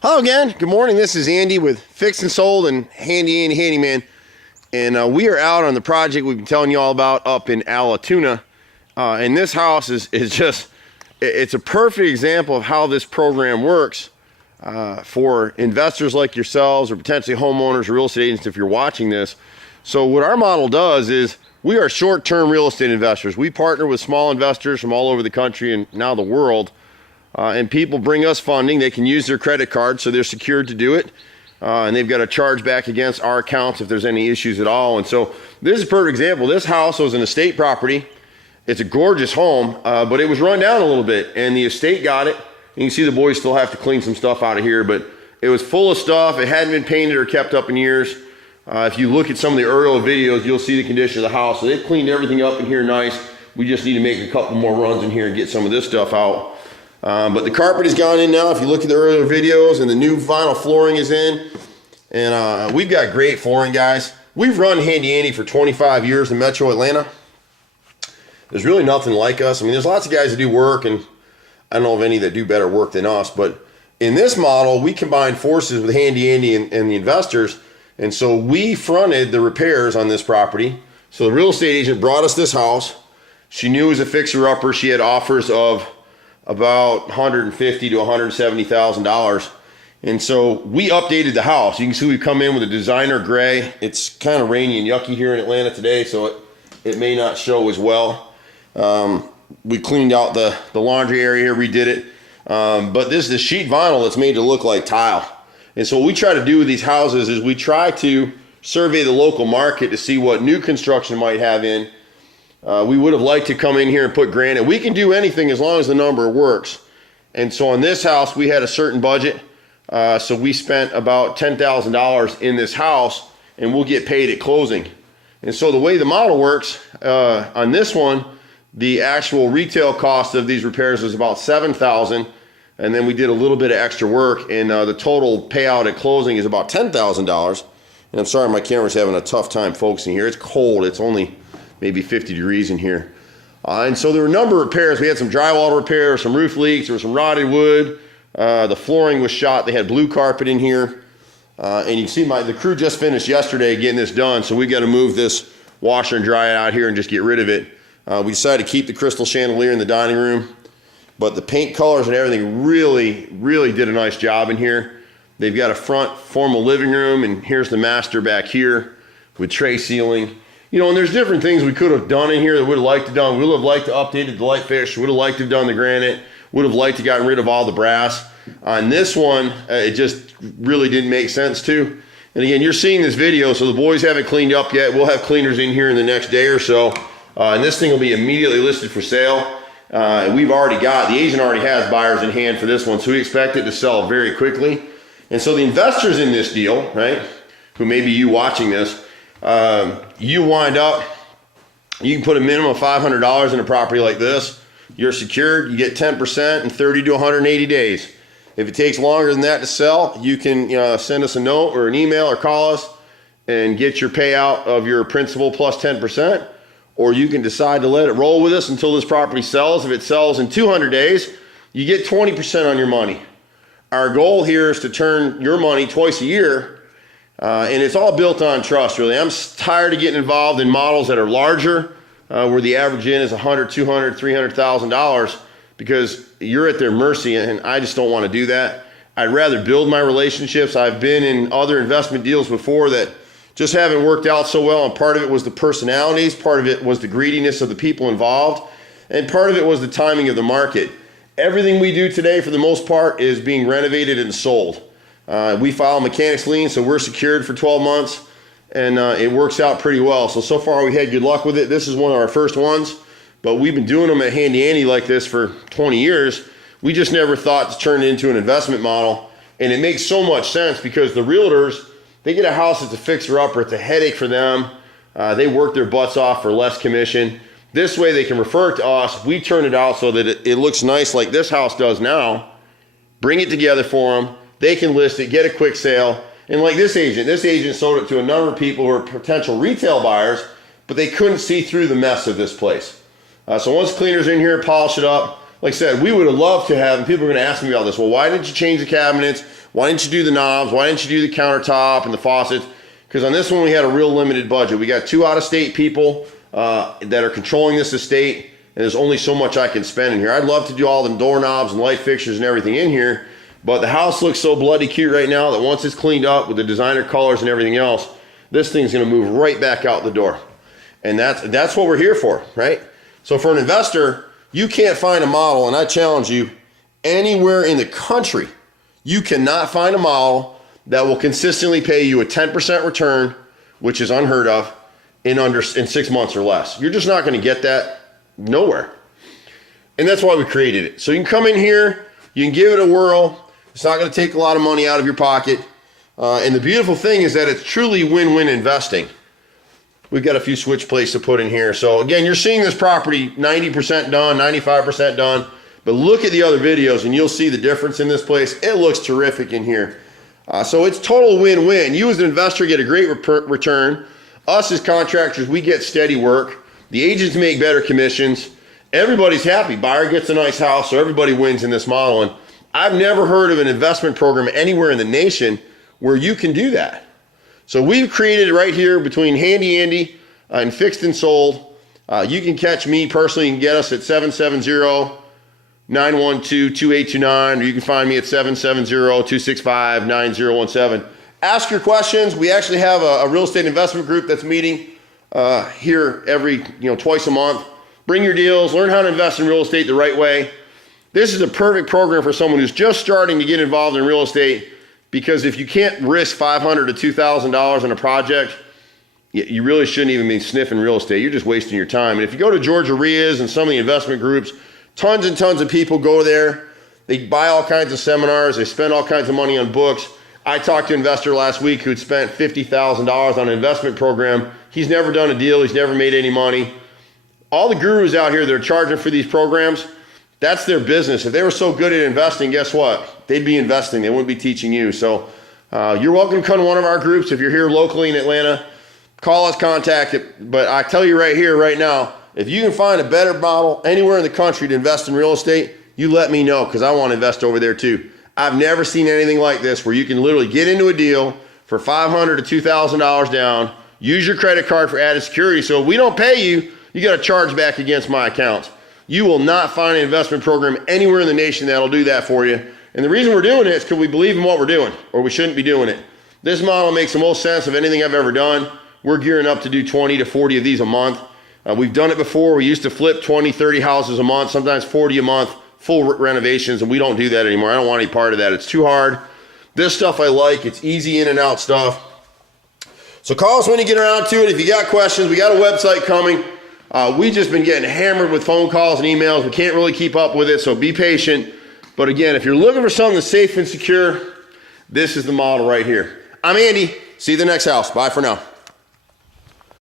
Hello again. Good morning. This is Andy with Fixed and Sold and Handy Andy Handyman. And we are out on the project we've been telling you all about up in Alatoona. And this house is just, it's a perfect example of how this program works for investors like yourselves or potentially homeowners or real estate agents if you're watching this. So what our model does is we are short-term real estate investors. We partner with small investors from all over the country and now the world. And people bring us funding. They can use their credit card, so they're secured to do it. And they've got to charge back against our accounts if there's any issues at all. And so this is a perfect example. This house was an estate property. It's a gorgeous home, but it was run down a little bit. And the estate got it. And you can see the boys still have to clean some stuff out of here. But it was full of stuff. It hadn't been painted or kept up in years. If you look at some of the aerial videos, you'll see the condition of the house. So they've cleaned everything up in here nice. We just need to make a couple more runs in here and get some of this stuff out. But the carpet has gone in now. If you look at the earlier videos, and the new vinyl flooring is in. And we've got great flooring, guys. We've run Handy Andy for 25 years in Metro Atlanta. There's really nothing like us. I mean, there's lots of guys that do work, and I don't know of any that do better work than us. But in this model, we combine forces with Handy Andy and the investors. And so we fronted the repairs on this property. So the real estate agent brought us this house. She knew it was a fixer-upper. She had offers of about $150,000 to $170,000. And so we updated the house. You can see we've come in with a designer gray. It's kind of rainy and yucky here in Atlanta today, so it may not show as well. We cleaned out the laundry area here, redid it. But this is the sheet vinyl that's made to look like tile. And so what we try to do with these houses is we try to survey the local market to see what new construction might have in. We would have liked to come in here and put granite. We can do anything as long as the number works. And so on this house, we had a certain budget. So we spent about $10,000 in this house, and we'll get paid at closing. And so the way the model works, on this one, the actual retail cost of these repairs was about $7,000. And then we did a little bit of extra work, and the total payout at closing is about $10,000. And I'm sorry, my camera's having a tough time focusing here. It's cold. It's only maybe 50 degrees in here. And so there were a number of repairs. We had some drywall repairs, some roof leaks, there was some rotted wood. The flooring was shot. They had blue carpet in here. And you can see the crew just finished yesterday getting this done. So we got to move this washer and dryer out here and just get rid of it. We decided to keep the crystal chandelier in the dining room. But the paint colors and everything really did a nice job in here. They've got a front formal living room, and here's the master back here with tray ceiling. You know, and there's different things we could have done in here that would have liked to done. We would have liked to update the light finish, would have liked to have done the granite, would have liked to gotten rid of all the brass. On this one, it just really didn't make sense to. And again, you're seeing this video, so the boys haven't cleaned up yet. We'll have cleaners in here in the next day or so. And this thing will be immediately listed for sale. We've already got, the agent already has buyers in hand for this one, so we expect it to sell very quickly. And so the investors in this deal, right, who may be you watching this, you wind up, you can put a minimum of $500 in a property like this. You're secured. You get 10% in 30 to 180 days. If it takes longer than that to sell, you can send us a note or an email or call us and get your payout of your principal plus 10%. Or you can decide to let it roll with us until this property sells. If it sells in 200 days, you get 20% on your money. Our goal here is to turn your money twice a year. And it's all built on trust, really. I'm tired of getting involved in models that are larger, where the average in is $100,000, $200,000, $300,000, because you're at their mercy, and I just don't want to do that. I'd rather build my relationships. I've been in other investment deals before that just haven't worked out so well, and part of it was the personalities, part of it was the greediness of the people involved, and part of it was the timing of the market. Everything we do today, for the most part, is being renovated and sold. We file a mechanics lien, so we're secured for 12 months, and it works out pretty well. So far we had good luck with it. This is one of our first ones, but we've been doing them at Handy Andy like this for 20 years. We just never thought to turn it into an investment model, and it makes so much sense because the realtors, they get a house that's a fixer-upper. It's a headache for them. They work their butts off for less commission. This way they can refer it to us. We turn it out so that it looks nice like this house does now. Bring it together for them. They can list it, get a quick sale. And like this agent sold it to a number of people who are potential retail buyers, but they couldn't see through the mess of this place. So once the cleaner's in here, polish it up. Like I said, we would have loved to have, and people are going to ask me about this, well, why didn't you change the cabinets? Why didn't you do the knobs? Why didn't you do the countertop and the faucets? Because on this one, we had a real limited budget. We got 2 out-of-state people that are controlling this estate, and there's only so much I can spend in here. I'd love to do all the doorknobs and light fixtures and everything in here, but the house looks so bloody cute right now that once it's cleaned up with the designer colors and everything else, this thing's gonna move right back out the door. And that's what we're here for, right? So for an investor, you can't find a model, and I challenge you, anywhere in the country, you cannot find a model that will consistently pay you a 10% return, which is unheard of, in 6 months or less. You're just not gonna get that nowhere. And that's why we created it. So you can come in here, you can give it a whirl. It's not gonna take a lot of money out of your pocket. And the beautiful thing is that it's truly win-win investing. We've got a few switch plates to put in here. So again, you're seeing this property 90% done, 95% done, but look at the other videos and you'll see the difference in this place. It looks terrific in here. So it's total win-win. You as an investor get a great return. Us as contractors, we get steady work. The agents make better commissions. Everybody's happy. Buyer gets a nice house, so everybody wins in this model. And I've never heard of an investment program anywhere in the nation where you can do that. So we've created it right here between Handy Andy and Fixed and Sold. You can catch me personally. You can get us at 770-912-2829, or you can find me at 770-265-9017. Ask your questions. We actually have a real estate investment group that's meeting here every, twice a month. Bring your deals, learn how to invest in real estate the right way. This is a perfect program for someone who's just starting to get involved in real estate, because if you can't risk $500 to $2,000 on a project, you really shouldn't even be sniffing real estate. You're just wasting your time. And if you go to George Arias and some of the investment groups, tons and tons of people go there. They buy all kinds of seminars. They spend all kinds of money on books. I talked to an investor last week who'd spent $50,000 on an investment program. He's never done a deal. He's never made any money. All the gurus out here that are charging for these programs, that's their business. If they were so good at investing, guess what? They'd be investing. They wouldn't be teaching you. So you're welcome to come to one of our groups. If you're here locally in Atlanta, call us, contact it. But I tell you right here, right now, if you can find a better model anywhere in the country to invest in real estate, you let me know, because I want to invest over there too. I've never seen anything like this where you can literally get into a deal for $500 to $2,000 down, use your credit card for added security. So if we don't pay you, you got to charge back against my account. You will not find an investment program anywhere in the nation that'll do that for you. And the reason we're doing it is because we believe in what we're doing, or we shouldn't be doing it. This model makes the most sense of anything I've ever done. We're gearing up to do 20 to 40 of these a month. We've done it before. We used to flip 20, 30 houses a month, sometimes 40 a month, full renovations, and we don't do that anymore. I don't want any part of that. It's too hard. This stuff I like. It's easy in and out stuff. So call us when you get around to it. If you got questions, we got a website coming. We've just been getting hammered with phone calls and emails. We can't really keep up with it, so be patient. But again, if you're looking for something that's safe and secure, this is the model right here. I'm Andy. See you at the next house. Bye for now.